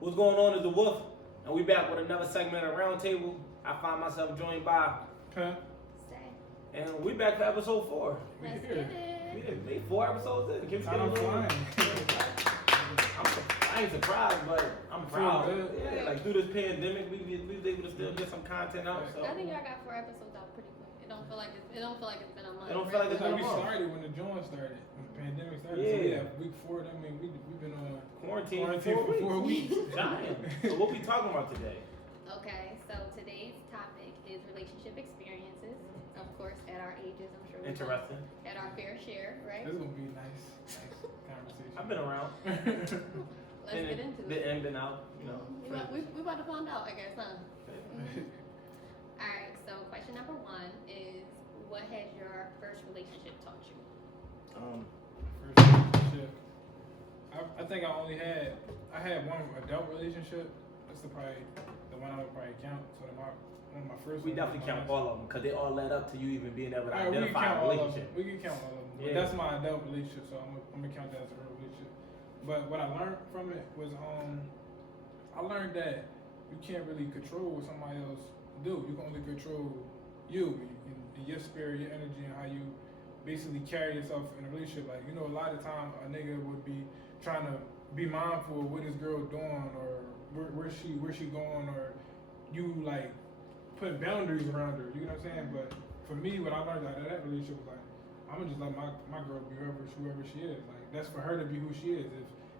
What's going on is the Wolf, and we back with another segment of Roundtable. I find myself joined by Pimp. and we back for episode 4. Let's get it. We did 4 episodes in. Keep I'm flying. I ain't surprised, but I'm proud. Good. Yeah, like through this pandemic, we was able to still get some content out. So I think y'all got 4 episodes out pretty quick. It don't feel like it's been a month. It don't feel like it's Like been we a month. started when the joint started, when the pandemic started. Yeah. So we have week 4. I mean, we've been on quarantine for 4 weeks. Giant. So what we talking about today? Okay, so today's topic is relationship experiences. Of course, at our ages, I'm sure we Interesting. had our fair share, right? This is gonna be a nice conversation. I've been around. Let's get into The it. in and out, you know. We about to find out, I guess, huh? Alright, so question number 1 is, what has your first relationship taught you? First relationship. I think I had one adult relationship. That's probably the one I would probably count. So one of my first. We definitely count all of them because they all led up to you even being able to Alright, identify a relationship. We can count all of them. Yeah. But that's my adult relationship, so I'm gonna count that as a real relationship. But what I learned from it was I learned that you can't really control what somebody else do. You can only control you and your spirit, your energy, and how you basically carry yourself in a relationship. Like, you know, a lot of time a nigga would be trying to be mindful of what his girl doing or where she going, or you like put boundaries around her. You know what I'm saying? But for me, what I learned out of that relationship was like, I'm gonna just let my girl be whoever she is. Like, that's for her to be who she is.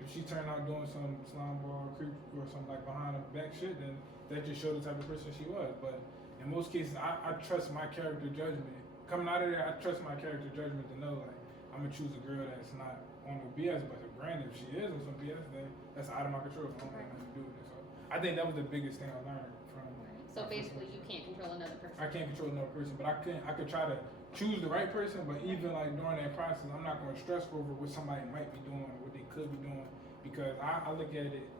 If she turned out doing some slime ball creep or some like behind the back shit, then that just showed the type of person she was. But in most cases, I trust my character judgment. Coming out of there, I trust my character judgment to know like I'm gonna choose a girl that's not on no BS. But granted, if she is on some BS, then that's out of my control. I don't have nothing to do with it. So I think that was the biggest thing I learned from. So basically, you can't control another person. I can't control another person, but I could try to choose the right person. But even like during that process, I'm not going to stress over what somebody might be doing or what they could be doing, because I look at it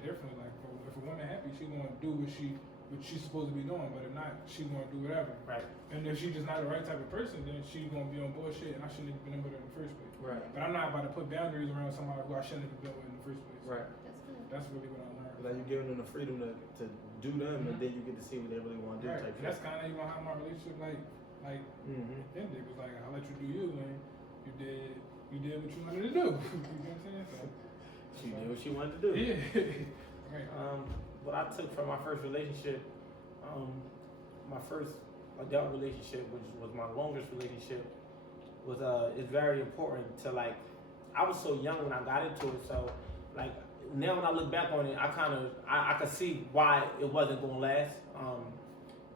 differently. Like, if a woman happy, she's going to do what she's supposed to be doing. But if not, she's going to do whatever. Right. And if she's just not the right type of person, then she's going to be on bullshit, and I shouldn't have been with her in the first place. Right. But I'm not about to put boundaries around somebody who I shouldn't have been with in the first place. Right. That's good. That's really what I learned. Like, you're giving them the freedom to do them, and then you get to see what they really want to do. Right. Type And that's kind of even how my relationship ended. It was like, I'll let you do you, and you did what you wanted to do. You know what I'm saying? So, She did what she wanted to do. yeah. Right. What I took from my first relationship, my first adult relationship, which was my longest relationship, was it's very important to, like, I was so young when I got into it, so like now when I look back on it, I could see why it wasn't gonna last.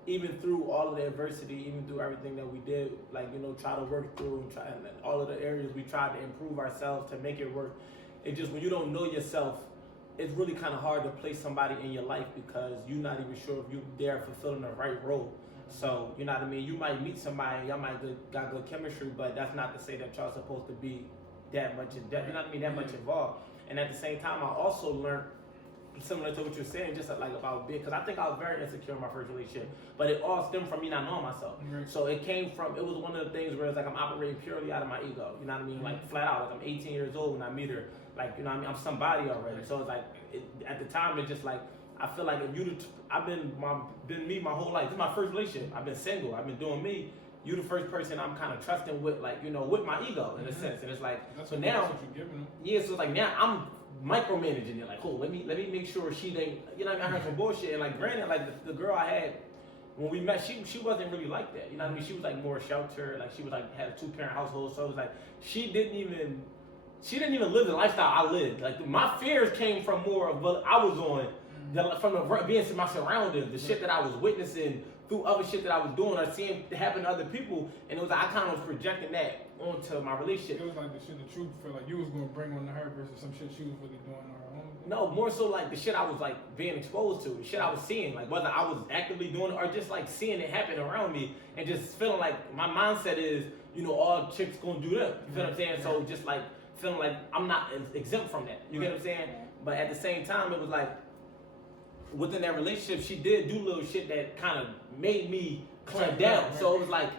Even through all of the adversity, even through everything that we did, like, you know, try to work through and all of the areas we tried to improve ourselves to make it work. It just, when you don't know yourself, it's really kind of hard to place somebody in your life because you're not even sure if you're there fulfilling the right role. So, you know what I mean? You might meet somebody, y'all might got good chemistry, but that's not to say that y'all supposed to be that much, you know what I mean, that much involved. And at the same time, I also learned, similar to what you're saying, just like about big, because I think I was very insecure in my first relationship, but it all stemmed from me not knowing myself. Right. So it was one of the things where it's like I'm operating purely out of my ego, you know what I mean? Like, flat out, like I'm 18 years old when I meet her, like, you know what I mean? I'm somebody already. So it's like, at the time, it's just like, I feel like if I've been me my whole life. This is my first relationship. I've been single. I've been doing me. You the first person I'm kind of trusting with, like, you know, with my ego in a sense. And it's like, That's so what now, you're giving them. yeah, so it's like now I'm micromanaging it. Like, oh, let me make sure she ain't, you know what I mean? I heard some bullshit. And like, granted, like the girl I had when we met, she wasn't really like that. You know what I mean? She was like more sheltered. Like, she was like had a 2-parent household. So it was like she didn't even live the lifestyle I lived. Like, my fears came from more of what I was on. From being to my surroundings, the shit that I was witnessing through other shit that I was doing or seeing happen to other people, and it was like I kind of was projecting that onto my relationship. It was like the shit that you feel like you was gonna bring on to her versus some shit she was really doing on her own. No, more so like the shit I was like being exposed to, the shit I was seeing, like whether I was actively doing it or just like seeing it happen around me, and just feeling like my mindset is, you know, all chicks gonna do that. You feel what I'm saying? So just like feeling like I'm not exempt from that. You get what I'm saying? But at the same time, it was like, within that relationship, she did do little shit that kind of made me clamp down. So it was like,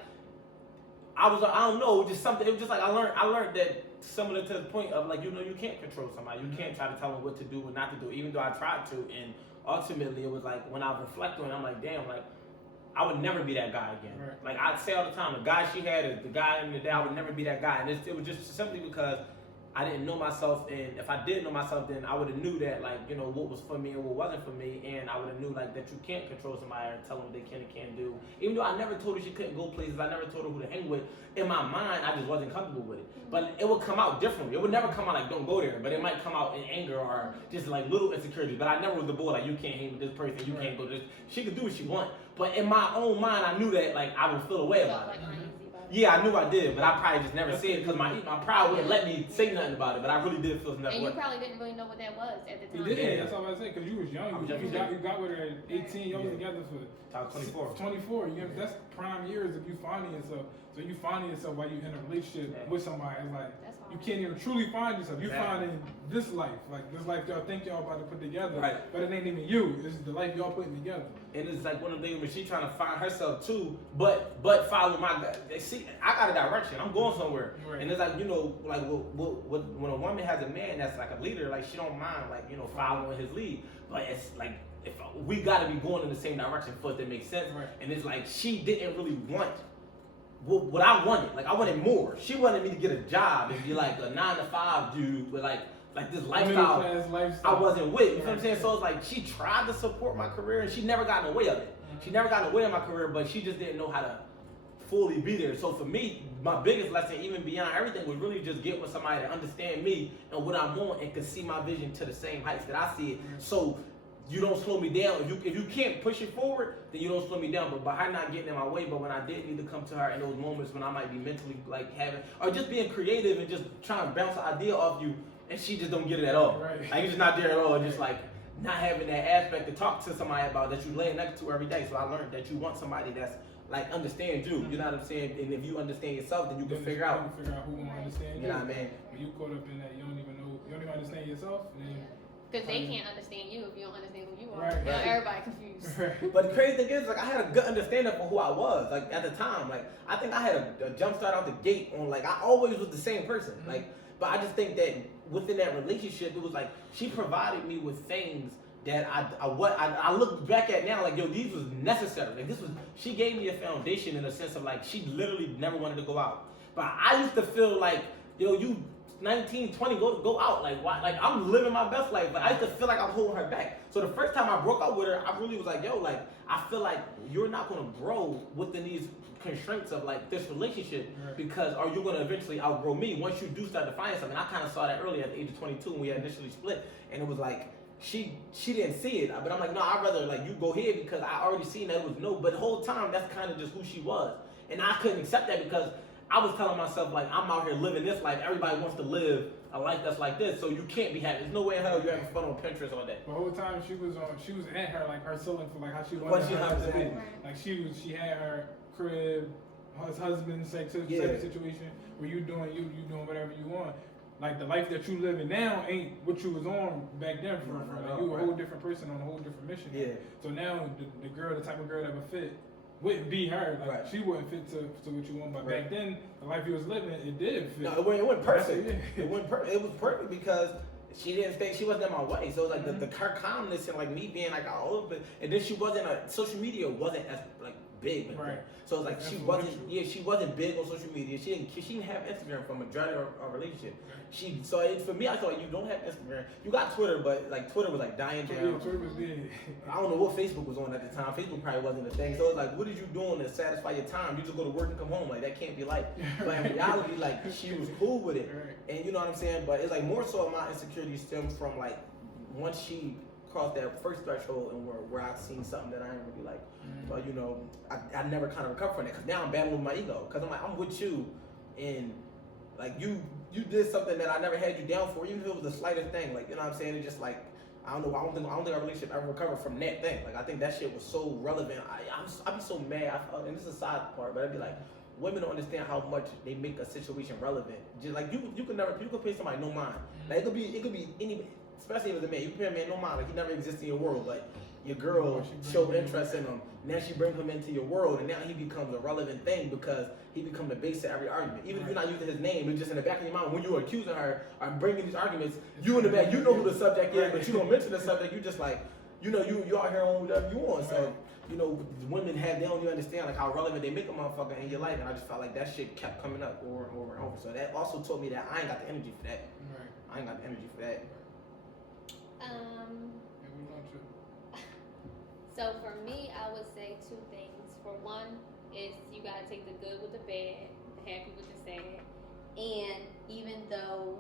I don't know, just something. It was just like I learned that similar to the point of like, you know, you can't control somebody. You can't try to tell them what to do and not to do, even though I tried to. And ultimately, it was like when I reflect on it, I'm like, damn, like I would never be that guy again. Right. Like I say all the time, the guy she had is the guy in the day. I would never be that guy, and it was just simply because I didn't know myself, and if I did know myself, then I would have knew that, like, you know, what was for me and what wasn't for me, and I would have knew, like, that you can't control somebody and tell them what they can and can't do. Even though I never told her she couldn't go places, I never told her who to hang with. In my mind, I just wasn't comfortable with it. But it would come out differently. It would never come out like, don't go there, but it might come out in anger or just like little insecurities. But I never was the boy like, you can't hang with this person, you can't go this. She could do what she want, but in my own mind, I knew that, like, I would feel away about it. Yeah, I knew I did, but I probably just never said it because my pride wouldn't let me say nothing about it. But I really did feel some And you way. probably didn't really know what that was at the time. You did. That's all I was saying. Because you was young. You got with her at 18. Y'all was together for. I was 24. 24. You know, that's prime years of you finding yourself. So you finding yourself while you're in a relationship with somebody. It's like you can't even truly find yourself. You're finding this life, like this life y'all think y'all about to put together. Right. But it ain't even you. It's the life y'all putting together. And it's like one of the things when she trying to find herself too, but follow my. See, I got a direction. I'm going somewhere, Right. and it's like, you know, like when a woman has a man that's like a leader, like she don't mind, like, you know, following his lead. But it's like if we got to be going in the same direction for it to make sense. Right. And it's like she didn't really want what I wanted. Like I wanted more. She wanted me to get a job and be like a 9-to-5 dude with like this lifestyle. Middle-class lifestyle. I wasn't with. You know what I'm saying? So it's like she tried to support my career and she never got in the way of it. She never got in the way of my career, but she just didn't know how to fully be there. So for me, my biggest lesson, even beyond everything, was really just get with somebody to understand me and what I want and can see my vision to the same heights that I see it. So you don't slow me down. If you can't push it forward, then you don't slow me down. But by her not getting in my way, but when I did need to come to her in those moments when I might be mentally like having, or just being creative and just trying to bounce an idea off you, and she just don't get it at all. Right. Like you're just not there at all. Just like not having that aspect to talk to somebody about that you lay next to every day. So I learned that you want somebody that's like understand you. You know what I'm saying? And if you understand yourself, then you can figure out. You can figure out who won't understand you. You know what I mean? When you caught up in that, you don't even understand yourself. Then Because they can't understand you if you don't understand who you are. Right. Now everybody confused. Right. But the crazy thing is, like, I had a good understanding for who I was. Like at the time, like I think I had a jump start out the gate on like I always was the same person. Like, but I just think that within that relationship, it was like she provided me with things that I look back at now like, yo, these was necessary. Like she gave me a foundation in a sense of like she literally never wanted to go out. But I used to feel like, yo, you 19, 20, go out. Like why? Like I'm living my best life, but I used to feel like I'm holding her back. So the first time I broke up with her, I really was like, yo, like I feel like you're not gonna grow within these constraints of like this relationship because or you're gonna eventually outgrow me once you do start to find something. I kind of saw that early at the age of 22 when we had initially split, and it was like she didn't see it, but I'm like, no, I'd rather like you go here because I already seen that it was no. But the whole time that's kind of just who she was, and I couldn't accept that because I was telling myself like I'm out here living this life. Everybody wants to live a life that's like this, so you can't be happy. There's no way in hell you're having fun on Pinterest all day. The whole time she was at her like her ceiling for like how she wanted her to be. Like she had her crib, her husband, type situation where you doing whatever you want. Like the life that you living now ain't what you was on back then. Like you were a whole different person on a whole different mission. Yeah. So now the type of girl that would fit wouldn't be her. Like she wouldn't fit to what you want. But back then, the life you was living, it did fit. No, it went perfect. It went perfect. It was perfect because she didn't think she wasn't in my way. So it was like her calmness and like me being like a little bit, and then she wasn't social media wasn't as like big. Right. So it's like she wasn't big on social media. She didn't have Instagram for majority of our relationship. For me, I thought you don't have Instagram. You got Twitter, but like Twitter was like dying down. Yeah, Twitter was dead. I don't know what Facebook was on at the time. Facebook probably wasn't a thing. So it's like, what are you doing to satisfy your time? You just go to work and come home. Like that can't be life. But in reality, like she was cool with it. And you know what I'm saying? But it's like more so my insecurity stems from like once she crossed that first threshold and where I seen something that I didn't really like. But you know, I never kind of recovered from that because now I'm battling with my ego because I'm like I'm with you, and like you did something that I never had you down for, even if it was the slightest thing. Like you know what I'm saying? It's just like I don't think our relationship ever recovered from that thing. Like I think that shit was so relevant. I'd be so mad. And this is a side part, but I'd be like, women don't understand how much they make a situation relevant. Just like you can pay somebody no mind. Like it could be any especially if it's a man, you pay a man no mind, like he never exists in your world, but your girl showed interest in him. Now she brings him into your world, and now he becomes a relevant thing because he becomes the base of every argument. Even if you're not using his name, it's just in the back of your mind when you're accusing her or bringing these arguments. You in the back, you know who the subject is, but you don't mention the subject. You just like, you know, you out here on whatever you want. So, you know, women they don't even understand like how relevant they make a motherfucker in your life, and I just felt like that shit kept coming up over and over and over. So that also taught me that I ain't got the energy for that. Right. I ain't got the energy for that. And we want to. So for me, I would say two things. For one, is you gotta take the good with the bad, the happy with the sad. And even though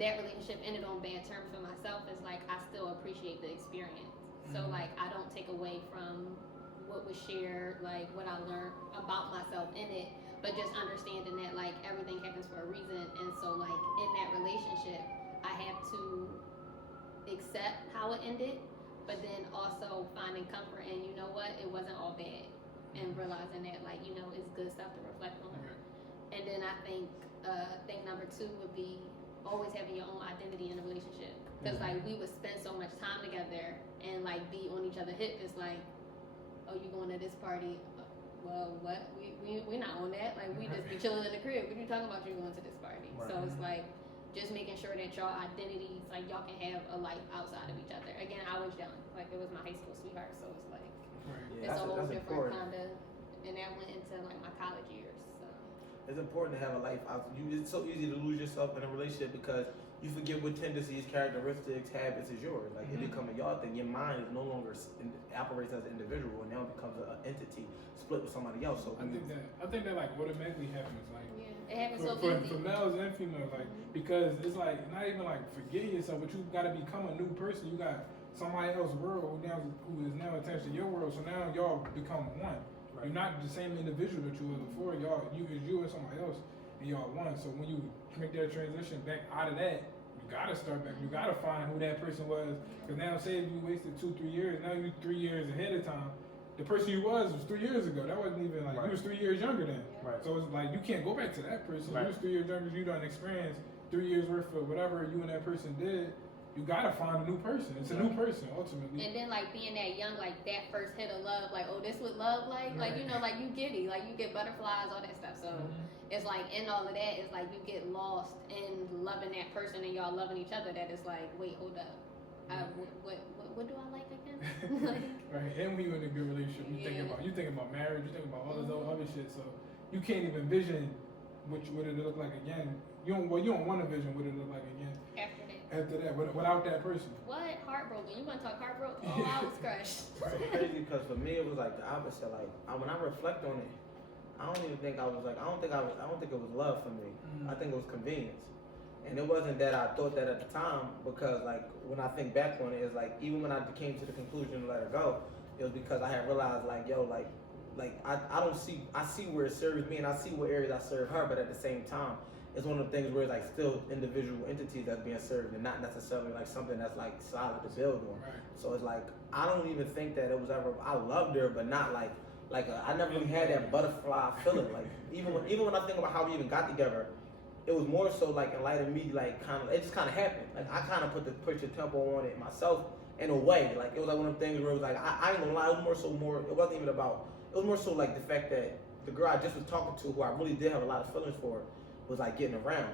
that relationship ended on bad terms for myself, it's like I still appreciate the experience. So like I don't take away from what was shared, like what I learned about myself in it, but just understanding that like everything happens for a reason. And so like in that relationship, I have to accept how it ended, but then also finding comfort in, you know what, it wasn't all bad, and realizing that like, you know, it's good stuff to reflect on. And then I think thing number two would be always having your own identity in a relationship, because like we would spend so much time together and like be on each other's hip. It's like, oh, you going to this party? Well, what? We're not on that. Like we just be chilling in the crib. What are you talking about? You going to this party? Right. So it's like just making sure that y'all identities, like y'all can have a life outside of each other. Again, I was young. Like it was my high school sweetheart, so it's like Yeah, it's a whole that's different important. kind of. And that went into like my college years. So It's important to have a life out. It's so easy to lose yourself in a relationship because you forget what tendencies, characteristics, habits is yours. Like it becomes a y'all thing. Your mind is no longer operates as an individual, and now it becomes an entity split with somebody else. So I think that like automatically happens. Like yeah, it happens so for easy. males and females, like because it's like not even like forgetting yourself, but you got to become a new person. You got somebody else's world who is now attached to your world. So now y'all become one. Right. You're not the same individual that you were before. You and somebody else, and y'all one. So when you make that transition back out of that, you gotta start back. You gotta find who that person was. Because now, say if you wasted 2-3 years, now you 3 years ahead of time. The person you was 3 years ago. That wasn't even like you was 3 years younger then. Right. So it's like you can't go back to that person. Right. You was 3 years younger. You done experienced 3 years worth of whatever you and that person did. You gotta find a new person. It's a new person ultimately. And then like being that young, like that first hit of love, like, oh, this what love like you know, like you giddy, like you get butterflies, all that stuff. So it's like in all of that, it's like you get lost in loving that person and y'all loving each other. That is like, wait, hold up, what do I like again? Like, Right. And when you're in a good relationship, you think about marriage, you think about all this other shit. So you can't even envision what it'll look like again. You don't want to vision what it'll look like again. After that, without that person. What? Heartbroken? You want to talk heartbroken? Oh, I was crushed. It's crazy because for me it was like the opposite. Like when I reflect on it, I don't think it was love for me. I think it was convenience. And it wasn't that I thought that at the time, because like when I think back on it, it's like even when I came to the conclusion to let her go, it was because I had realized like I see where it serves me and I see what areas I serve her, but at the same time, it's one of the things where it's like still individual entities that's being served and not necessarily like something that's like solid to build on. Right. So it's like I don't even think that it was ever. I loved her, but not like I never really had that butterfly feeling. Like even when I think about how we even got together, it was more so like in light of me, like it just kind of happened. Like I kind of put the tempo on it myself in a way. Like it was like one of the things where it was like I ain't gonna lie. It was it wasn't even about. It was more so like the fact that the girl I just was talking to, who I really did have a lot of feelings for, was like getting around,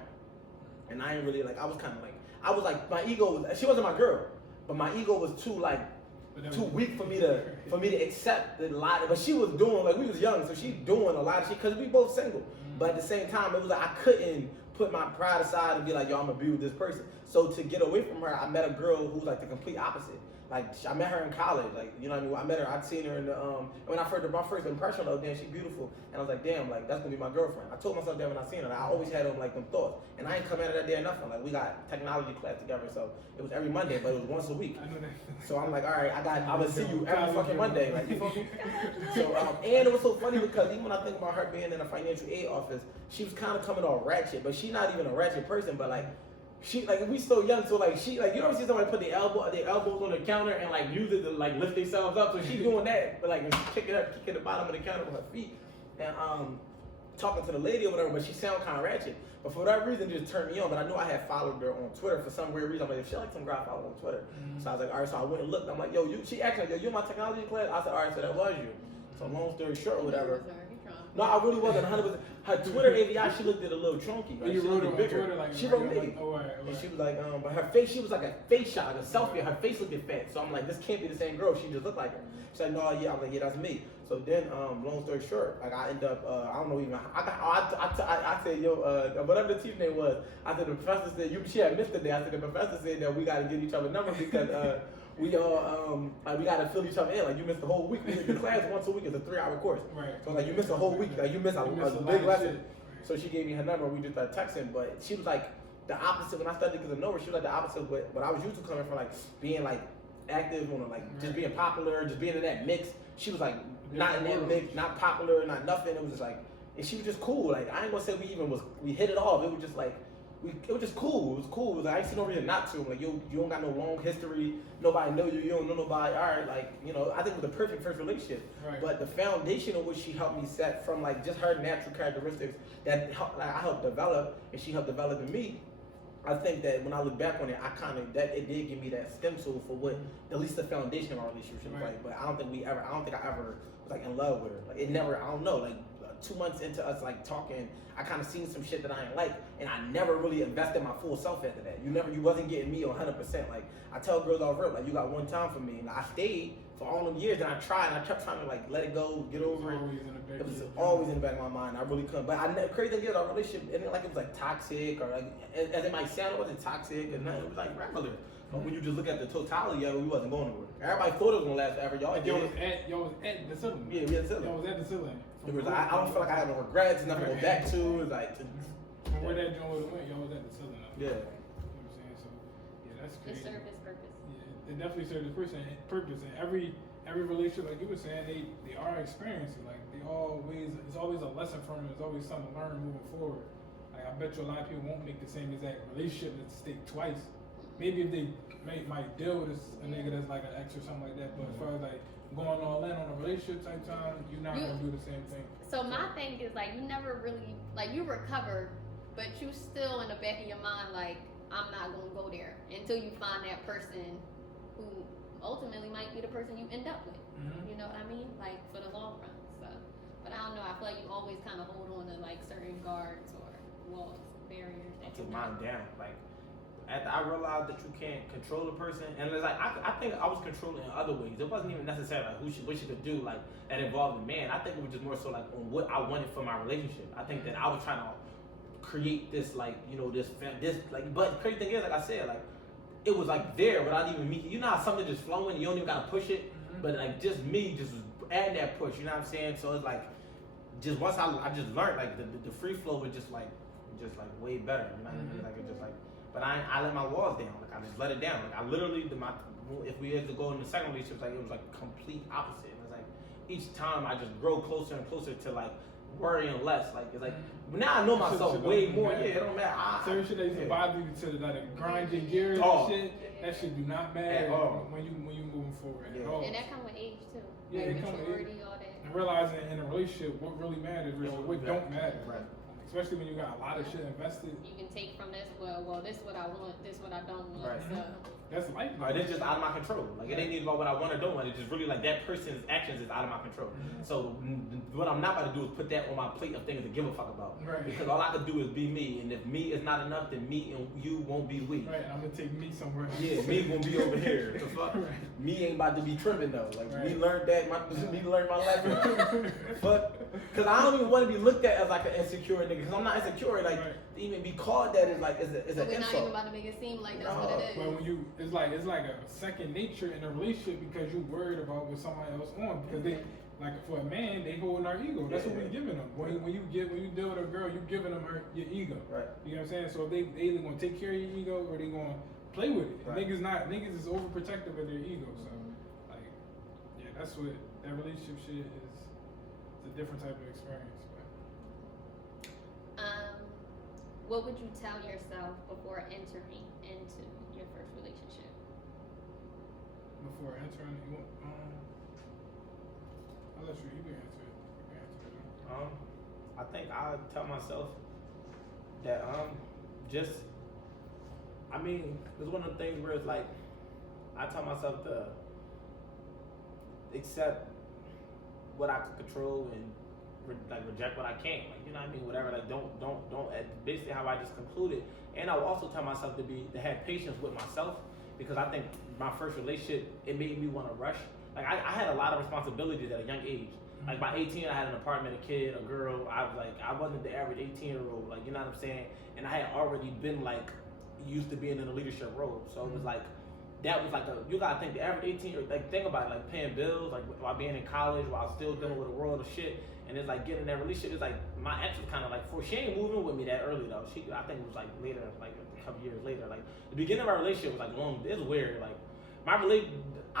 and I ain't really like. I was like my ego was. She wasn't my girl, but my ego was too weak for me to accept a lot. But she was doing like we was young, so she doing a lot of shit because we both single. But at the same time, it was like I couldn't put my pride aside and be like, yo, I'm gonna be with this person. So to get away from her, I met a girl who was like the complete opposite. Like I met her in college, like you know what I mean. I met her. I'd seen her in the when my first impression of her, damn, she beautiful, and I was like, damn, like that's gonna be my girlfriend. I told myself that when I seen her. Like, I always had them like them thoughts, and I ain't come out of that day or nothing. Like we got technology class together, so it was every Monday, but it was once a week. I know that. So I'm like, all right, I'm gonna see you every fucking Monday, like you feel me? So and it was so funny because even when I think about her being in a financial aid office, she was kind of coming all ratchet, but she's not even a ratchet person, but like. She like we still young, so like she like you ever see somebody put their elbows on the counter and like use it to like lift themselves up, so she's doing that, but like kicking the bottom of the counter with her feet, and talking to the lady or whatever, but she sounded kind of ratchet. But for whatever reason, it just turned me on. But I knew I had followed her on Twitter for some weird reason. I'm like, if she like some girl I follow on Twitter. So I was like, all right. So I went and looked. I'm like, yo, she asked me, yo, you in my technology class? I said, all right. So that was you. So long story short, or whatever. No, I really wasn't 100%. Her Twitter AVI, she looked at a little chunky. Right? You She wrote looked her on bigger. Twitter like She wrote me. Oh, right. And she was like, but her face, she was like a face shot, like a selfie. Her face looked fat. So I'm like, this can't be the same girl. She just looked like her. She's like, no, yeah. I'm like, yeah, that's me. So then, long story short, like I end up, I don't know even. I said, yo, whatever the teacher name was. I said the professor said she had missed the day. I said the professor said that we got to give each other numbers because we all we got to fill each other in. Like you missed the whole week. We did the class once a week. It's a 3-hour course. Right. So like you missed a whole week. Like you missed a big lesson. So she gave me her number. We just started texting, but she was like the opposite when I started to get to know her. She was like the opposite of what I was used to coming from, like being like active on like just being popular, just being in that mix. She was like not in that mix, not popular, not nothing. It was just like, and she was just cool. Like I ain't gonna say we hit it off. It was just like it was just cool. It was cool. It was like, I ain't see no reason not to. I'm like, yo, you don't got no long history. Nobody know you. You don't know nobody. All right, like, you know, I think it was the perfect first relationship. Right. But the foundation of which she helped me set from like just her natural characteristics that I helped develop and she helped develop in me. I think that when I look back on it, it did give me that stem tool for what at least the foundation of our relationship was like. But I don't think I ever was like in love with her. Like it never. I don't know. Like 2 months into us like talking, I kind of seen some shit that I ain't like, and I never really invested my full self after that. You wasn't getting me 100%. Like I tell girls all rip, like you got one time for me, and I stayed for all them years, and I tried, and I kept trying to like let it go, get over it. It was always in the back of my mind. I really couldn't. But crazy thing is, our relationship, it didn't like it was like toxic or like as it might sound, it wasn't toxic and nothing. It was like regular. But when you just look at the totality of it, we wasn't going nowhere. Everybody thought it was gonna last forever. Y'all was at the ceiling. Yeah, we had the ceiling. Y'all was at the ceiling. It was like, I don't feel like I have no regrets, nothing to go back to. It was like from where that joint went, y'all was at the ceiling. Yeah. You know what I'm saying? So yeah, that's It crazy. served its purpose. Yeah, it definitely served its purpose. And every relationship, like you were saying, they are experiencing. Like it's always a lesson from it. There's always something to learn moving forward. Like I bet you a lot of people won't make the same exact relationship mistake twice. Maybe if they might deal with a nigga that's like an ex or something like that. But as far as like going all in on a relationship type time, you're not gonna do the same thing. So my thing is like you never really like you recover, but you still in the back of your mind like I'm not gonna go there until you find that person who ultimately might be the person you end up with. Mm-hmm. You know what I mean? Like for the long run. So, but I don't know. I feel like you always kind of hold on to like certain guards or walls, barriers. I took mine down. Like after I realized that you can't control a person, and it's like I think I was controlling in other ways. It wasn't even necessarily like what she could do like that involved a man. I think it was just more so like on what I wanted for my relationship. I think that I was trying to create this like this like. But the crazy thing is, like I said, like it was like there without even me. You know how something just flowing, you don't even gotta push it. But like just me just adding that push. You know what I'm saying? So it's like just once I just learned like the free flow was just like way better. You know what I mean? Like it just like. But I let my walls down. Like I just let it down. Like I literally, if we had to go in the second relationship, like it was like complete opposite. It was like each time I just grow closer and closer to like worrying less. Like it's like now I know myself way more. Yeah, it don't matter. Certain shit that used to bother you to like grind your gears and shit. That shit do not matter when you moving forward at all. And that come with age too. Yeah, like it come with age. all that. And realizing in a relationship what really matters versus what don't matter. Right. Especially when you got a lot of shit invested. You can take from this, well, this what I want, this what I don't want. Right. So. That's life. Right, it's just out of my control. Like it ain't even about what I want or don't want. It's just really like that person's actions is out of my control. So what I'm not about to do is put that on my plate of things to give a fuck about. Right. Because all I could do is be me, and if me is not enough, then me and you won't be we. Right. I'm gonna take me somewhere. Yeah, me gonna be over here. The fuck? Right. Me ain't about to be tripping though. Like Right. me learned that. Me learned my lesson. Fuck. Cause I don't even want to be looked at as like an insecure nigga. Cause I'm not insecure. Like to even be called that is like is an We're not even insult. about to make it seem like that's what it is. But when you, it's like a second nature in a relationship because you worried about what somebody else on. Because they, like for a man, they holding our ego. That's what we giving them. When you deal with a girl, you giving them your ego. Right. You know what I'm saying? So if they either gonna take care of your ego or they gonna play with it. Right. Niggas is overprotective of their ego. So like, yeah, that's what that relationship shit is. It's a different type of experience. What would you tell yourself before entering into your first relationship? Before entering, I'll let you can answer it. I think I tell myself that just, I mean, it's one of the things where it's like I tell myself to accept what I can control and reject what I can't. Like, you know what I mean? Whatever. Like, don't. Basically, how I just concluded. And I will also tell myself to have patience with myself, because I think my first relationship, it made me want to rush. Like, I had a lot of responsibilities at a young age. Like, by 18, I had an apartment, a kid, a girl. I wasn't the average 18-year-old. Like, you know what I'm saying? And I had already been like used to being in a leadership role. So it was like, that was like you gotta think the average 18-year-old, like, think about it, like paying bills, like while being in college, while still dealing with a world of shit. And it's like getting in that relationship. It's like my ex was kind of like, she ain't moving with me that early though. I think it was like later, like a couple years later. Like the beginning of our relationship was like long. It's weird. Like I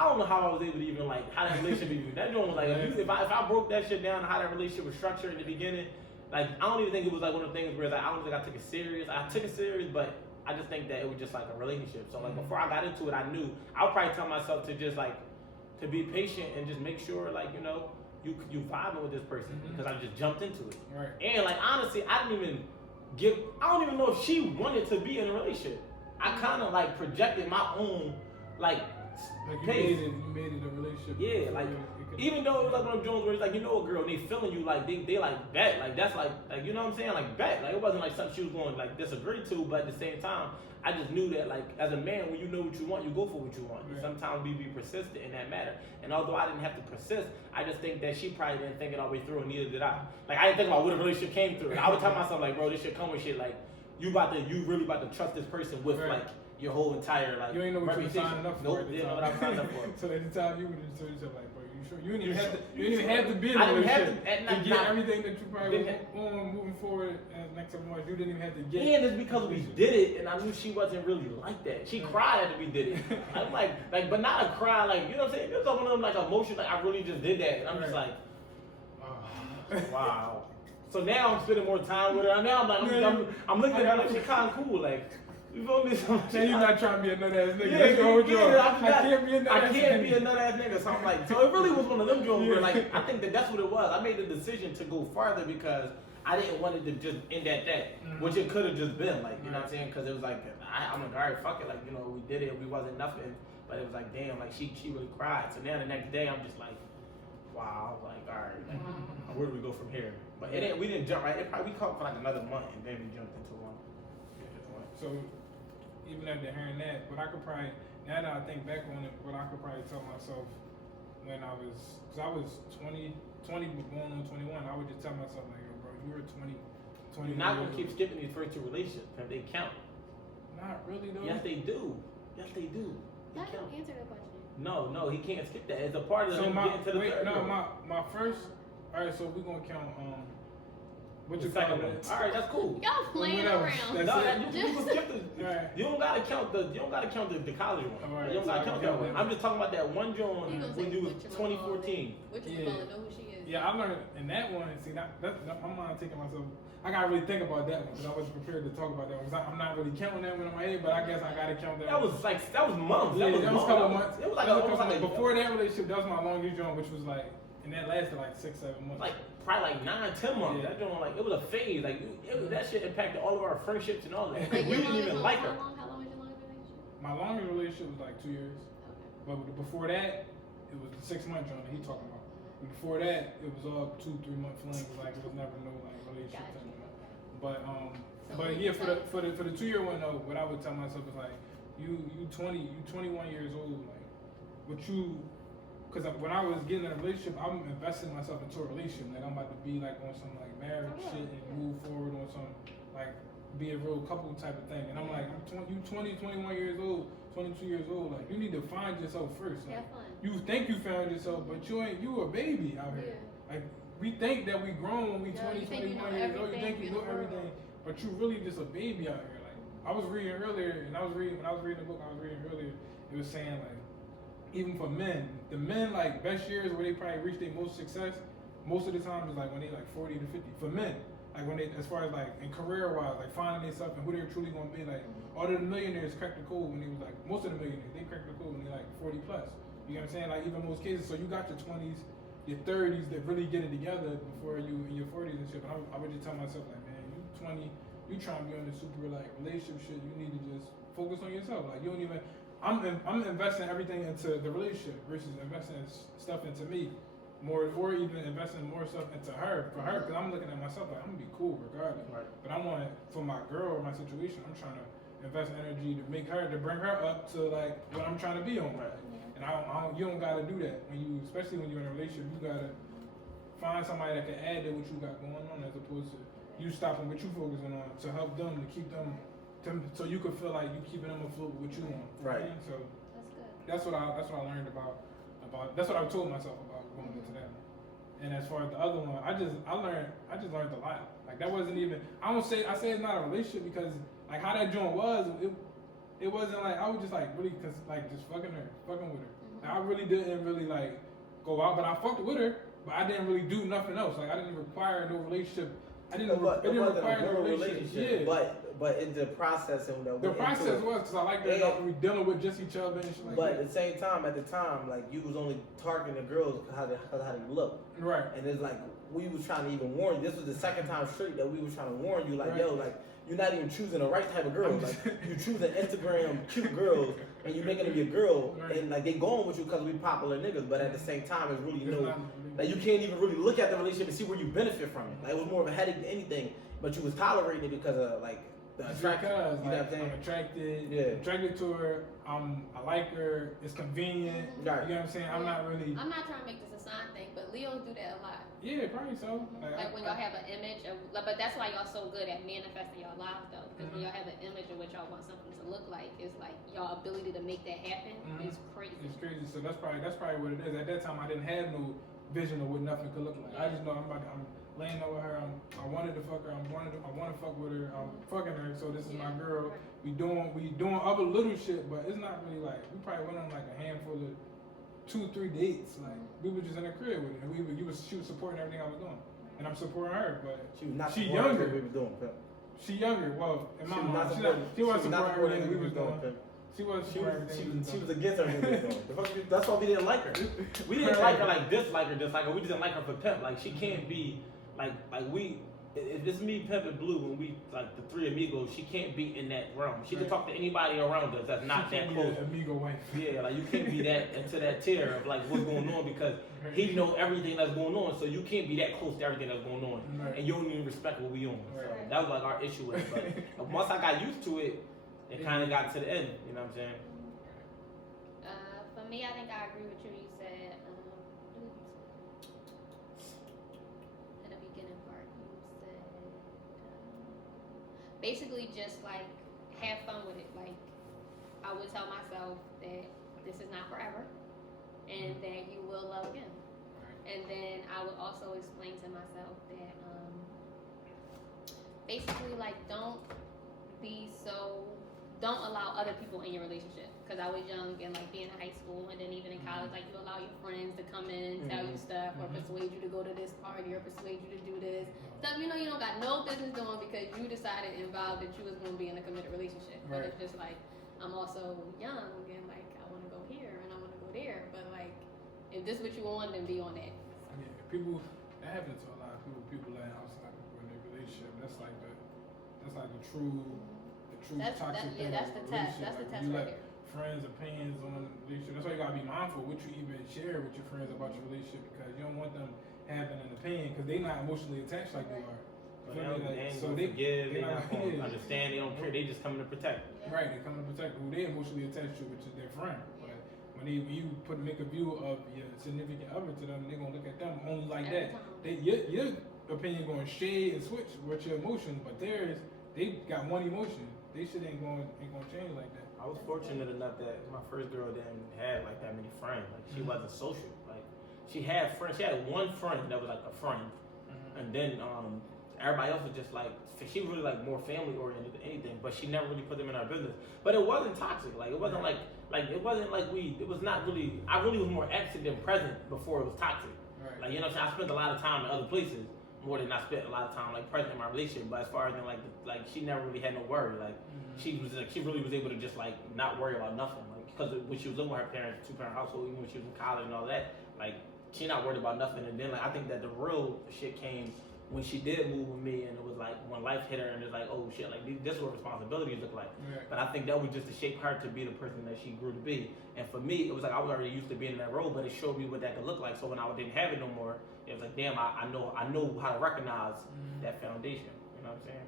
don't know how I was able to even like how that relationship even. That joint was like if I broke that shit down, how that relationship was structured in the beginning. Like I don't even think it was like one of the things where like, I don't think I took it serious. I took it serious, but I just think that it was just like a relationship. So like before I got into it, I knew I would probably tell myself to just like to be patient and just make sure like you vibing with this person, because I just jumped into it. Right. And like honestly, I don't even know if she wanted to be in a relationship. I kind of like projected my own like you pace. made it a relationship. Yeah, like even though it was like one of Jones where it's like, you know, a girl, they feeling you, like they like bet, like that's like you know what I'm saying, like bet, like it wasn't like something she was going like disagree to, but at the same time, I just knew that like as a man, when you know what you want, you go for what you want. Right. Sometimes we be persistent in that matter, and although I didn't have to persist, I just think that she probably didn't think it all the way through, and neither did I. Like I didn't think about what a relationship came through. I would tell myself like, bro, this shit come with shit, like you really about to trust this person with right. like your whole entire like you ain't know what you were signing up for. Nope, didn't know what I was signing up for. So at the time you would have told yourself like, bro, you sure? You didn't even have to be in a I didn't have relationship to get everything that you probably want moving forward next couple months. You didn't even have to get. And it's because we did it, and I knew she wasn't really like that. She cried after we did it. I'm like, but not a cry, like, you know what I'm saying? It was one of them like emotion, like I really just did that, and I'm just like, wow. So now I'm spending more time with her. Now I'm like, I'm looking at her like she kind of cool, like. You feel me? So now you're not trying to be a nut ass nigga. I can't be a nut ass nigga. So I'm like, so it really was one of them joints where like I think that's what it was. I made the decision to go farther because I didn't want it to just end at that, which it could have just been like, you know what I'm saying? Because it was like I'm like, all right, fuck it, like, you know, we did it, we wasn't nothing, but it was like, damn, like she really cried. So now the next day I'm just like, wow, like, all right, like, where do we go from here? But we didn't jump right. We caught for like another month and then we jumped into one. So even after hearing that, what I could probably, now that I think back on it, what I could probably tell myself when I was 20 going on 21, I would just tell myself like, yo, bro, you were 20. You're not gonna keep skipping these first two relationships, and they count. Not really though. Yes, they do. Yes, they do. They Let him count. answer the question. No, he can't skip that. It's a part of So him getting to the third. my first. All right, so we're gonna count what you The call second one. it? All right, that's cool. Y'all playing Whatever. around. That's You can skip the. Right. You don't gotta count the college one. All right, You don't so gotta I count can that one. count I'm just talking about that one joint You gonna when say you was Butcher 2014. Which is Yeah. gonna know who she is. Yeah, I learned in that one. See, that's my mind taking myself. I gotta really think about that one because I wasn't prepared to talk about that one. Because I'm not really counting that one in my head, but I guess I gotta count that. That one. was months. Yeah, That was a couple months. It was like almost almost like before that relationship. That was my longest joint, which was like, and that lasted like 6-7 months. like probably like 9-10 months. Yeah. That joint like it was a phase. Like that shit impacted all of our friendships and all that. Like, We didn't even like her. How long was your longest relationship? My longest relationship was like 2 years, Okay. but before that, it was the 6-month joint that he talking about. But before that, it was all 2-3 month flings. Like it was never no like relationship. Gotcha. Thing. Okay. But yeah, for the 2 year one though, what I would tell myself is like, you 21 years old, like, what you, because when I was getting in a relationship, I'm investing myself into a relationship. Like I'm about to be like on some like marriage shit and move forward on some like be a real couple type of thing. And I'm like, you 21 years old, 22 years old, like you need to find yourself first. Like, Have fun. you think you found yourself, but you a baby out here. Yeah. Like we think that we grown when we Yeah, 20, you think you 21 know years old. You everything think you in know the world. everything, but you really just a baby out here. Like I was reading earlier, and when I was reading the book I was reading earlier, it was saying like, even for men, the men like best years where they probably reach their most success, most of the time is like when they like 40 to 50. For men, like when they, as far as like in career wise, like finding themselves and who they're truly gonna be. Like all of the millionaires cracked the code when they was like, most of the millionaires they cracked the code when they like 40 plus. You know what I'm saying? Like even most cases. So you got your 20s, your 30s that really get it together before you in your 40s and shit. But I would just tell myself like, man, you 20, you trying to be on this super like relationship shit. You need to just focus on yourself. Like you don't even. I'm investing everything into the relationship versus investing stuff into me more, or even investing more stuff into her for her. Because I'm looking at myself like I'm gonna be cool regardless. Right. But I want for my girl or my situation. I'm trying to invest energy to make her to bring her up to like what I'm trying to be on. Right. And you don't gotta do that when you, especially when you're in a relationship. You gotta find somebody that can add to what you got going on, as opposed to you stopping what you focusing on to help them to keep them, so you can feel like you keeping them afloat with what you want. Right. So That's good. that's what I learned about that's what I told myself about going into that. And as far as the other one, I just learned a lot. Like that wasn't even, I say it's not a relationship because like how that joint was, it wasn't like I was just like really just fucking with her. Like, I really didn't really like go out, but I fucked with her, but I didn't really do nothing else. Like I didn't require no relationship. It didn't require no relationship. Yeah. But in the process and the process was because I like that we dealing with just each other and shit like but that. at the same time, like you was only targeting the girls how they look. Right. And it's like we was trying to even warn you. This was the second time straight that we was trying to warn you. Like yo, like you're not even choosing the right type of girls. Like you choosing Instagram cute girls and you making them your girl, and like they going with you because we popular niggas. But at the same time, it's really like you can't even really look at the relationship and see where you benefit from it. Like it was more of a headache than anything. But you was tolerating it because of like. Because like, I'm attracted to her. I like her. It's convenient. Right. You know what I'm saying? I'm not trying to make this a sign thing, but Leos do that a lot. Yeah, probably so. Like when y'all have an image of, but that's why y'all so good at manifesting y'all lives though. Because when y'all have an image of what y'all want something to look like, it's like y'all ability to make that happen is crazy. It's crazy. So that's probably what it is. At that time, I didn't have no vision of what nothing could look like. I just know I'm laying over her. I wanted to fuck her. I want to fuck with her. I'm fucking her. So this is my girl. We doing other little shit, but it's not really like we probably went on like a handful of 2-3 dates. Like we were just in the crib with her, and she was supporting everything I was doing, and I'm supporting her. But she younger. We was doing. She younger. Well, in my mind, she wasn't supporting everything we was doing. She was against everything we were doing. That's why we didn't like her. We didn't like her like dislike her. We didn't like her for Pimp. Like she can't be like we. If it's me, Pimp, and Blue, when we like the three amigos, she can't be in that realm. She can talk to anybody around us that's not that close. Amigo wife. Yeah, like you can't be that into that tier of like what's going on because he know everything that's going on. So you can't be that close to everything that's going on, and you don't even respect what we on. So that was like our issue with it. But once I got used to it, it kind of got to the end. You know what I'm saying? For me, I think I agree with you. You said in the beginning part, you said basically just like have fun with it. Like I would tell myself that this is not forever, and that you will love again. And then I would also explain to myself that basically like don't allow other people in your relationship. Because I was young and like being in high school and then even in college, like you allow your friends to come in and tell you stuff or persuade you to go to this party or persuade you to do this stuff you know you don't got no business doing because you decided and vowed that you was going to be in a committed relationship. But it's just like I'm also young and like I want to go here and I want to go there, but like if this is what you want, then be on that. Yeah, people that happens to a lot of people letting outside people in their relationship. That's like the true toxic thing. That's the test. That's the test right there. Friends' opinions on the relationship. That's why you gotta be mindful what you even share with your friends about your relationship because you don't want them having an opinion because they're not emotionally attached like you are. So they forgive, they not gonna understand, they don't care, they just coming to protect. Right, they coming to protect who they emotionally attached to, which is their friend. But when you make a view of your significant other to them, they're gonna look at them only like that. Your opinion gonna shade and switch with your emotions, but theirs, they got one emotion. They shit ain't gonna change like that. I was fortunate enough that my first girl didn't have like that many friends. Like she wasn't social. Like she had friends. She had one friend that was like a friend, and then everybody else was just like she was really like more family oriented than anything. But she never really put them in our business. But it wasn't toxic. Like it wasn't like it wasn't like it was not really. I really was more absent than present before it was toxic. Right. Like you know, what I'm saying? I spent a lot of time in other places more than I spent a lot of time like present in my relationship. But as far as like she never really had no worry. Like she really was able to just like not worry about nothing. Like because when she was living with her parents, 2-parent household, even when she was in college and all that, like she not worried about nothing. And then like I think that the real shit came when she did move with me, and it was like when life hit her, and it's like, oh shit, like this is what responsibilities look like. Right. But I think that was just to shape her to be the person that she grew to be. And for me, it was like I was already used to being in that role, but it showed me what that could look like. So when I didn't have it no more, it was like, damn, I know how to recognize that foundation. You know what I'm saying?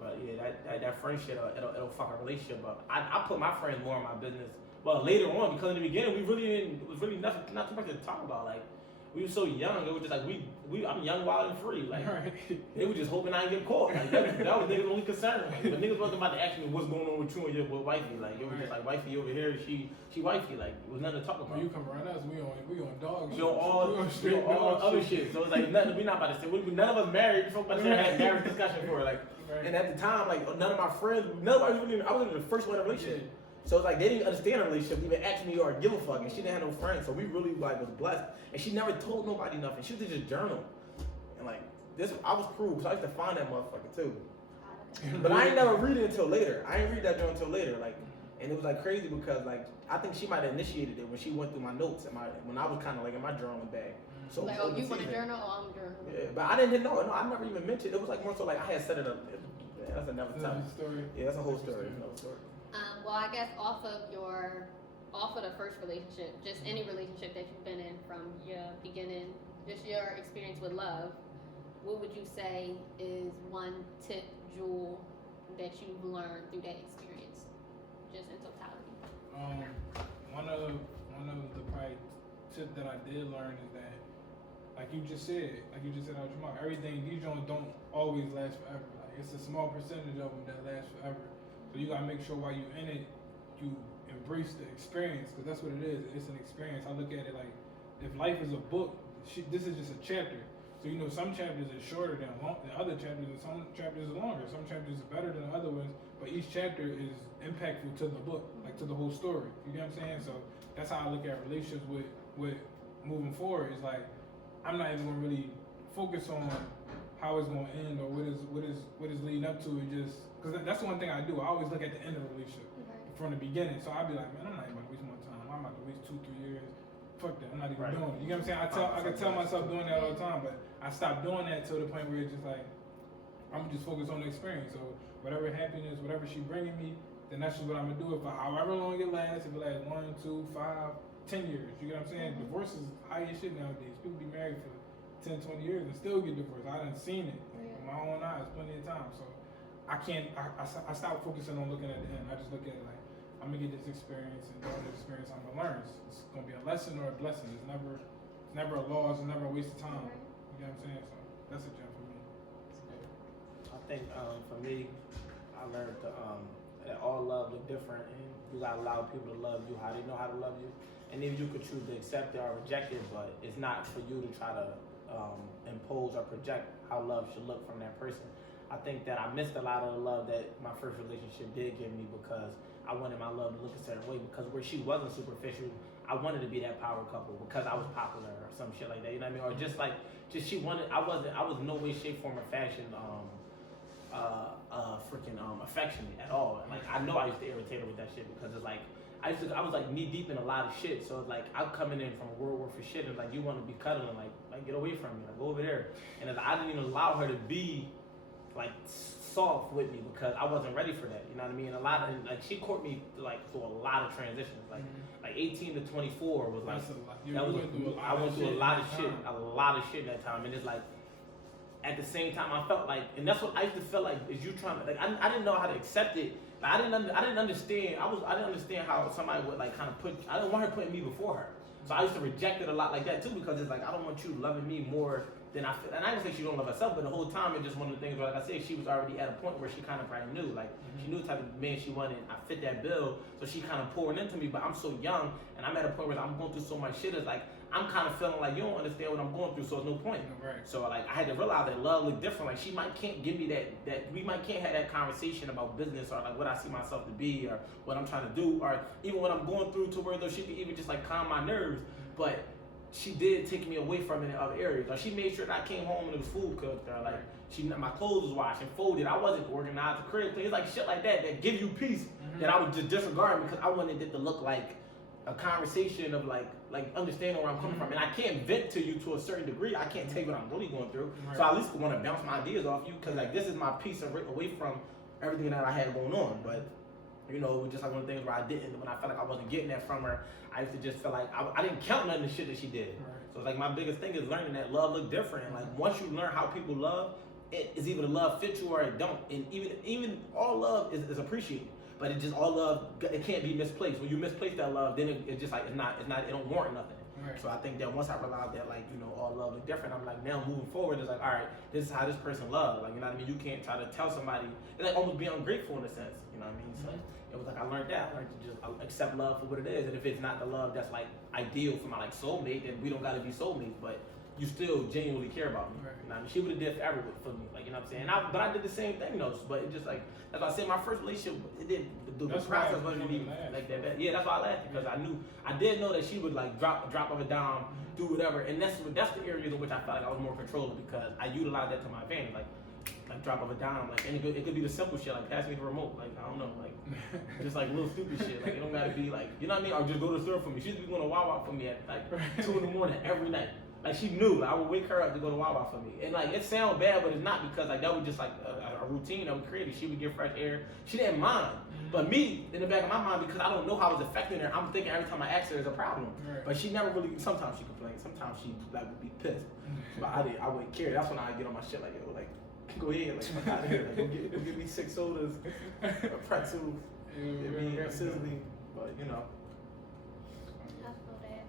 But yeah, that friendship, it'll fuck a relationship up. I put my friends more in my business. Well, later on, because in the beginning we really didn't. It was really not too much to talk about. Like we were so young. It was just like I'm young, wild, and free. Like they were just hoping I didn't get caught. Like that was niggas' only concern. Like, but niggas wasn't about to ask me what's going on with you and your wifey. Like it was just like wifey over here. She wifey. Like it was nothing to talk about. When you come around us, we on dog shit. We on all other shit. So it's like nothing. We not about to say. None of us married. Folk about to say had marriage discussion for it. Like. Right. And at the time, like none of my friends, nobody was really. I was in the first one in a relationship, so it's like they didn't understand a relationship, even ask me or give a fuck, and she didn't have no friends, so we really like was blessed. And she never told nobody nothing. She was just journal, and like this, I was cruel, so I used to find that motherfucker too. But I ain't never read it until later. I ain't read that journal until later, like, and it was like crazy because like I think she might have initiated it when she went through my notes and when I was kind of like in my journaling bag. So like, oh, you want a journal? Oh, I'm a journal. Yeah, but I didn't know. No, I never even mentioned. It was like more so like I had set it up. Yeah, that's another time. Story. Yeah, that's a whole story. Another story. Well, I guess off of the first relationship, just any relationship that you've been in from your beginning, just your experience with love, what would you say is one tip, jewel, that you've learned through that experience, just in totality? One of the probably tip that I did learn is that, like you just said out your mouth, everything, these joints don't always last forever. Like it's a small percentage of them that last forever. So you gotta make sure while you're in it, you embrace the experience, because that's what it is. It's an experience. I look at it like if life is a book, this is just a chapter. So you know some chapters are shorter than other chapters, and some chapters are longer. Some chapters are better than other ones, but each chapter is impactful to the book, like to the whole story. You get what I'm saying? So that's how I look at relationships with moving forward. Is like I'm not even gonna really focus on how it's gonna end or what is leading up to it. Just because that's the one thing I do. I always look at the end of the relationship from the beginning. So I'll be like, man, I'm not even gonna waste my time. I'm about to waste 2-3 years. Fuck that. I'm not even doing it. You get what I'm saying? I can tell myself doing that all the time, but I stopped doing that to the point where it's just like I'm just focused on the experience. So whatever happiness, whatever she bringing me, then that's just what I'm gonna do. If however long it lasts, if it lasts 1, 2, 5, 10 years, you get what I'm saying? Divorce is high as shit nowadays. People be married for 10, 20 years and still get divorced. I done seen it with my own eyes plenty of times. So I stopped focusing on looking at the end. I just look at it like I'm gonna get this experience, and all this experience I'm gonna learn. It's gonna be a lesson or a blessing. It's never a loss. It's never a waste of time. You know what I'm saying? So that's a gem for me. I think for me, I learned that all love is different, and you gotta allow people to love you how they know how to love you, and then you could choose to accept it or reject it. But it's not for you to try to impose or project how love should look from that person. I think that I missed a lot of the love that my first relationship did give me because I wanted my love to look a certain way, because where she wasn't superficial, I wanted to be that power couple because I was popular or some shit like that, you know what I mean? Or just she wanted, I was in no way, shape, form, or fashion affectionate at all. Like I know I used to irritate her with that shit because it's like I was like knee deep in a lot of shit. So it's like I'm coming in from World War for shit, and like you want to be cuddling, like get away from me, like go over there. And I didn't even allow her to be like soft with me because I wasn't ready for that. You know what I mean? Like she court me like through a lot of transitions. Like 18 to 24 was like I went through a lot of shit that time, and it's like at the same time I felt like, and that's what I used to feel like is you trying to like I didn't know how to accept it. Like, I didn't understand. I didn't understand how somebody would like kind of I didn't want her putting me before her. So I used to reject it a lot like that too because it's like I don't want you loving me more than I feel. And I didn't say she don't love herself, but the whole time it's just one of the things where, like I said, she was already at a point where she kind of probably knew, like she knew the type of man she wanted. I fit that bill, so she kind of pouring into me. But I'm so young, and I'm at a point where I'm going through so much shit. It's like I'm kind of feeling like you don't understand what I'm going through, so there's no point. Right. So like I had to realize that love looked different. Like she can't give me that we can't have that conversation about business or like what I see myself to be or what I'm trying to do or even what I'm going through to where though she could even just like calm my nerves. But she did take me away from it in other areas. Like she made sure that I came home and there was food cooked or like my clothes was washed and folded. I wasn't organized, the crib clean. It's like shit like that give you peace that I would just disregard because I wanted it to look like a conversation of like understanding where I'm coming from, and I can't vent to you to a certain degree. I can't tell you what I'm really going through, so I at least want to bounce my ideas off you, because like this is my piece away from everything that I had going on. But you know, it was just like one of the things where when I felt like I wasn't getting that from her, I used to just feel like I didn't count none of the shit that she did. So it's like my biggest thing is learning that love look different. And like once you learn how people love, it is either the love fits you or it don't. And even all love is appreciated. But it just all love, it can't be misplaced. When you misplace that love, then it's just like it don't warrant nothing. So I think that once I realized that, like, you know, all love is different, I'm like, now moving forward, it's like, all right, this is how this person loves. Like, you know what I mean? You can't try to tell somebody, it's like almost be ungrateful in a sense, you know what I mean? So it was like, I learned that. I learned to just accept love for what it is. And if it's not the love that's like ideal for my like soulmate, then we don't gotta be soulmates, but you still genuinely care about me. You know what I mean? She would have did forever for me, like, you know what I'm saying? But I did the same thing though, but it just like, as I said, my first relationship, the process wasn't even like that bad. Yeah, that's why I laughed, because I did know that she would like drop of a dime, do whatever, and that's the areas in which I felt like I was more controlling, because I utilized that to my advantage, like drop of a dime, like, and it could be the simple shit, like pass me the remote, like I don't know, like just like little stupid shit, like it don't gotta be like, you know what I mean, or just go to the store for me. She used to be going to Wawa for me at like 2 in the morning every night. Like she knew, like, I would wake her up to go to Wawa for me, and like it sounds bad, but it's not, because like that was just like a routine that we created. She would get fresh air. She didn't mind, but me in the back of my mind, because I don't know how it's affecting her, I'm thinking every time I ask her there's a problem. But she never really. Sometimes she complained. Sometimes she like would be pissed, but I wouldn't care. That's when I get on my shit like, yo, like go ahead, like fuck out of here, like go get me 6 sodas, a pretzel, get me a sizzling, but you know. I feel that.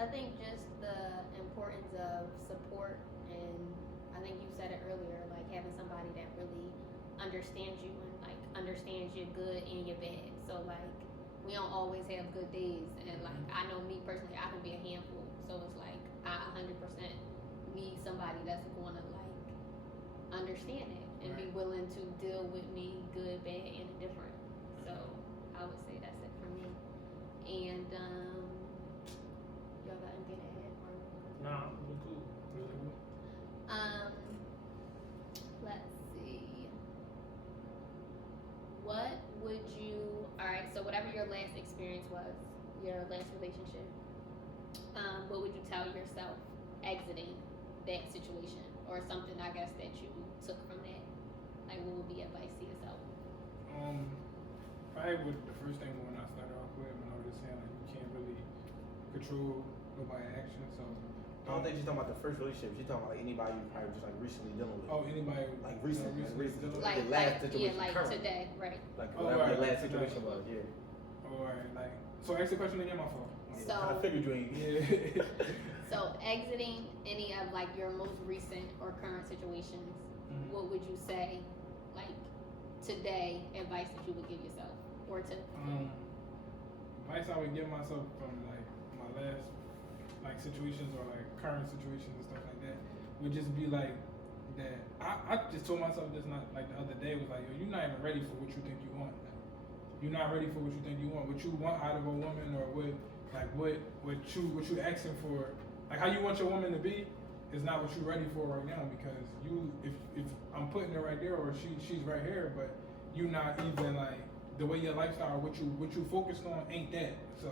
I think just the importance of support, and I think you said it earlier, like having somebody that really understands you and like understands your good and your bad. So like we don't always have good days, and like I know me personally, I can be a handful. So it's like I 100% need somebody that's going to like understand it and be willing to deal with me, good, bad, and indifferent. So I would say that's it for me. And y'all got anything to add? Nah, we're cool. Really cool. Let's see. What would you? All right. So whatever your last experience was, your last relationship, what would you tell yourself exiting that situation, or something I guess that you took from that? Like, what would be advice to yourself? Probably with the first thing when I started off with, when I was just saying like you can't really control nobody's action, so. I don't think she's talking about the first relationship. She's talking about like anybody you probably just like recently dealing with. Oh, anybody like recent. Like, the last situation like current. today, right? Like whatever your last situation was, yeah. Or like, so ask the question again, my fault. So I figured you ain't. Yeah. So exiting any of like your most recent or current situations, what would you say, like today, advice that you would give yourself, or to? Advice I would give myself from like my last like situations or like current situations and stuff like that would just be like that. I just told myself this not like the other day, was like, yo, you're not even ready for what you think you want. Like, you're not ready for what you think you want. What you want out of a woman, or what you asking for. Like how you want your woman to be is not what you're ready for right now, because if I'm putting her right there, or she's right here, but you not even like the way your lifestyle, what you focused on ain't that. So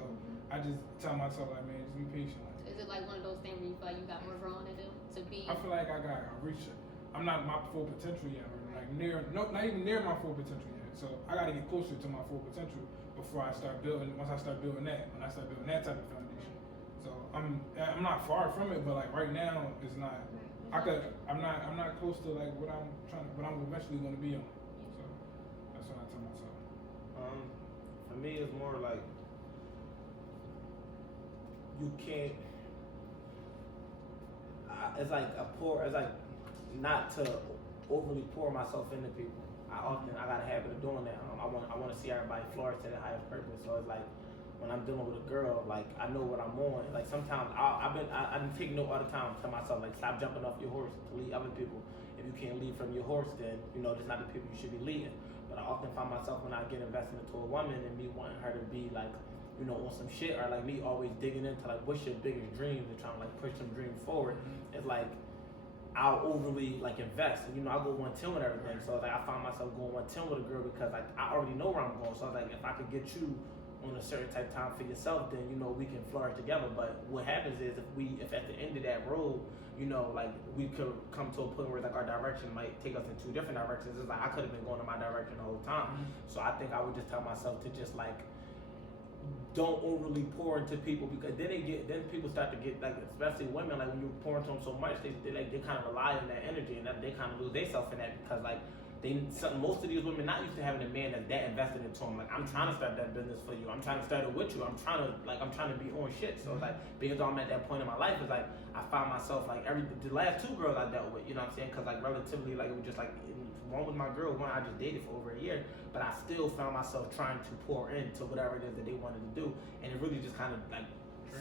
I just tell myself like, man, just be patient. Is it like one of those things where you feel like you got more growing to do to be? I feel like I reached it. I'm not my full potential yet, or like not even near my full potential yet. So I gotta get closer to my full potential before I start building. Once I start building that, when I start building that type of foundation. So I'm not far from it, but like right now it's not. I'm not close to like what I'm eventually gonna be on. So that's what I tell myself. For me, it's more like you can't. It's like not to overly pour myself into people. I got a habit of doing that. I want to see everybody flourish to their highest purpose. So it's like when I'm dealing with a girl, like I know what I'm on. Like sometimes I didn't take note all the time. Tell myself like, stop jumping off your horse to lead other people. If you can't lead from your horse, then that's not the people you should be leading. But I often find myself when I get invested into a woman and me wanting her to be like, on some shit, or like me always digging into like what's your biggest dreams and trying to like push some dreams forward. It's like I'll overly like invest, and I'll go 110 with everything. So like I find myself going 110 with a girl because like I already know where I'm going. So I was like, if I could get you on a certain type of time for yourself, then we can flourish together. But what happens is if at the end of that road, like we could come to a point where like our direction might take us in two different directions. It's like I could have been going in my direction the whole time. So I think I would just tell myself to just like don't overly pour into people, because then people start to get like, especially women, like when you pour into them so much, they kind of rely on that energy, and they kind of lose themselves in that, because like most of these women not used to having a man that's that invested into them. Like, I'm trying to start that business for you. I'm trying to start it with you. I'm trying to be on shit. So like, because I'm at that point in my life, is like I found myself like the last two girls I dealt with, you know what I'm saying? Because like relatively, like it was just like one was my girl, one I just dated for over a year, but I still found myself trying to pour into whatever it is that they wanted to do, and it really just kind of like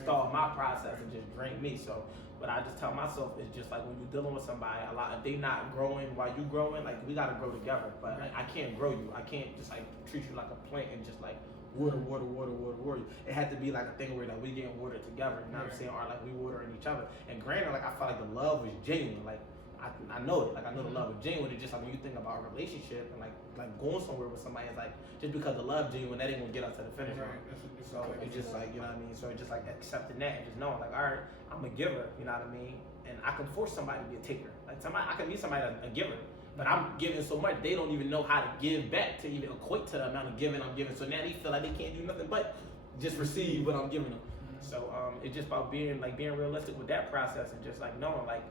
stalled my process and just drained me. So. But I just tell myself, it's just like when you're dealing with somebody, if they not growing while you growing, like we gotta grow together. But like, I can't grow you. I can't just like treat you like a plant and just like water you. It had to be like a thing where like we getting watered together, you know what I'm saying? Or like we watering each other. And granted, like I felt like the love was genuine. Like I know it. Like I know the love is genuine. It's just like when you think about a relationship and like going somewhere with somebody, it's like just because the love genuine, that ain't gonna get us to the finish line. So it's just like, you know what I mean? So it's just like accepting that and just knowing like, all right, I'm a giver, you know what I mean? And I can force somebody to be a taker. Like I can meet somebody that's a giver, but I'm giving so much, they don't even know how to give back to even equate to the amount of giving I'm giving. So now they feel like they can't do nothing but just receive what I'm giving them. So it's just about being realistic with that process, and just like knowing like,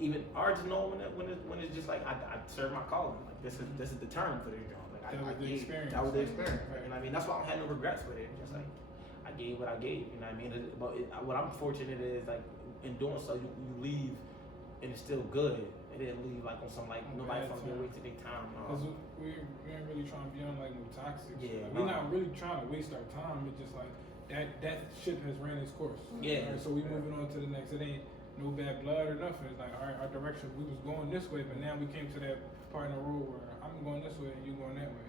even just knowing when it's just like I serve my calling. Like this is the term for this job. Like that was the experience. That was the experience. Right. You know what I mean? That's why I don't have no regrets with it. Just like I gave what I gave. You know what I mean? What I'm fortunate is like in doing so, you leave and it's still good. It didn't leave like on some like nobody from here wasting their time. Because we ain't really trying to be on like no toxic. Yeah, like, we're not really trying to waste our time. It's just like that ship has ran its course. Yeah. Right? So we moving on to the next. It ain't no bad blood or nothing. It's like, all right, our direction, we was going this way, but now we came to that part in the road where I'm going this way and you going that way.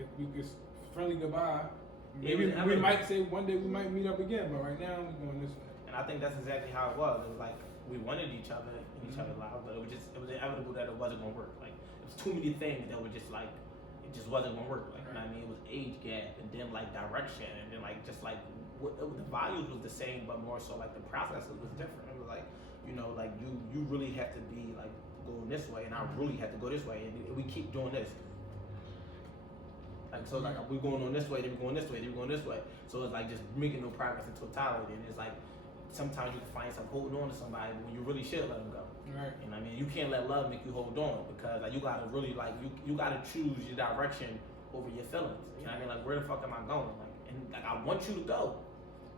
If we could friendly goodbye, maybe we might say one day we might meet up again, but right now we're going this way. And I think that's exactly how it was. It was like we wanted each other in each other's lives, but it was inevitable that it wasn't gonna work. Like it was too many things that were just like it just wasn't gonna work. Like, you know what I mean? It was age gap, and then like direction, and then like just like the values was the same, but more so like the processes was different. It was like, like you really have to be like going this way, and I really have to go this way, and we keep doing this. Like, so like we're going on this way, then we're going this way, then we're going this way. So it's like just making no progress in totality. And it's like sometimes you can find yourself holding on to somebody when you really should let them go. Right. You know what I mean? You can't let love make you hold on, because like you gotta really like you gotta choose your direction over your feelings. You know what I mean? Like, where the fuck am I going? Like, and like I want you to go,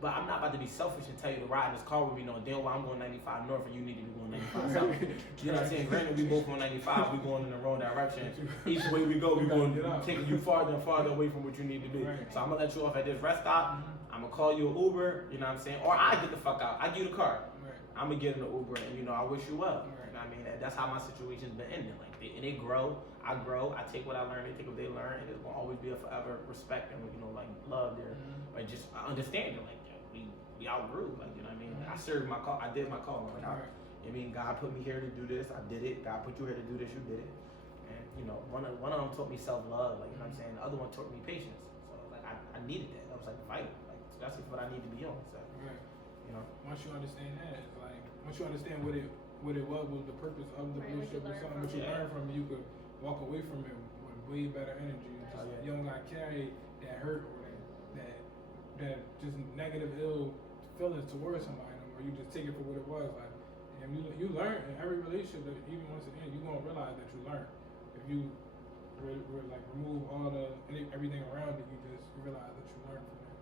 but I'm not about to be selfish and tell you to ride in this car with me knowing damn well I'm going 95 north and you need to be going 95 south. You know what I'm saying? Granted, we both on 95, we going in the wrong direction. Each way we go, we going taking you farther and farther away from what you need to be. Right. So I'm gonna let you off at this rest stop. I'm gonna call you an Uber. You know what I'm saying? Or I get the fuck out. I give you the car. Right. I'm gonna get in the Uber, and I wish you well. Right. You know what I mean? That's how my situation's been ending. Like they grow, I grow, I take what I learn, they take what they learn, and it's gonna always be a forever respect and like love there, but just understanding like we outgrew, like, you know what I mean? I served my call, I did my call. Like, I mean, God put me here to do this, I did it. God put you here to do this, you did it. And one of them taught me self-love, like, you know what I'm saying? The other one taught me patience. So like I needed that. That was like vital, like especially for what I need to be on. So Once you understand that, it's like once you understand what it was the purpose of the relationship or something, what you learn from it, you could walk away from it with way better energy. You don't gotta carry that hurt or that just negative ill feelings towards somebody no more. You just take it for what it was. Like, and you learn in every relationship that even once it ends, you're gonna realize that you learn. If you like remove all everything around it, you realize that you learn from that.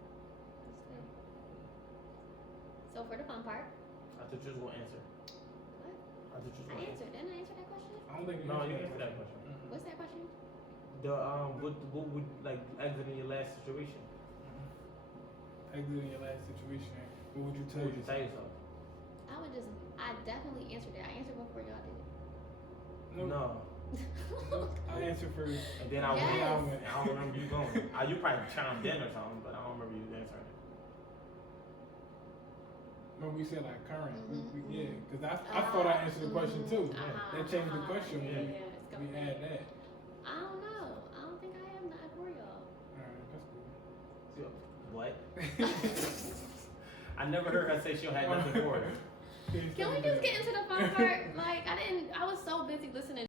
That's good. So for the fun part. I thought you was gonna answer. What? I thought you was I gonna answered. Didn't I answer that question? I don't think No, you answered that question. What's that question? What would like exiting your last situation? Exiting your last situation, what would you tell What would you tell yourself? I definitely answered that. I answered before y'all did. No. I answered first. And then I Yes. went. I don't remember you going. You probably chimed in or something, but I don't remember you answering it. Remember we said like current, yeah, because I Uh-huh. thought I answered the question too. Uh-huh. That changed the question when Yeah, it's we coming add that. I don't know. I don't think I have nothing for y'all. Alright, that's cool. So, What? I never heard her say she don't have nothing for it. Can we just get into the fun part? Like, I was so busy listening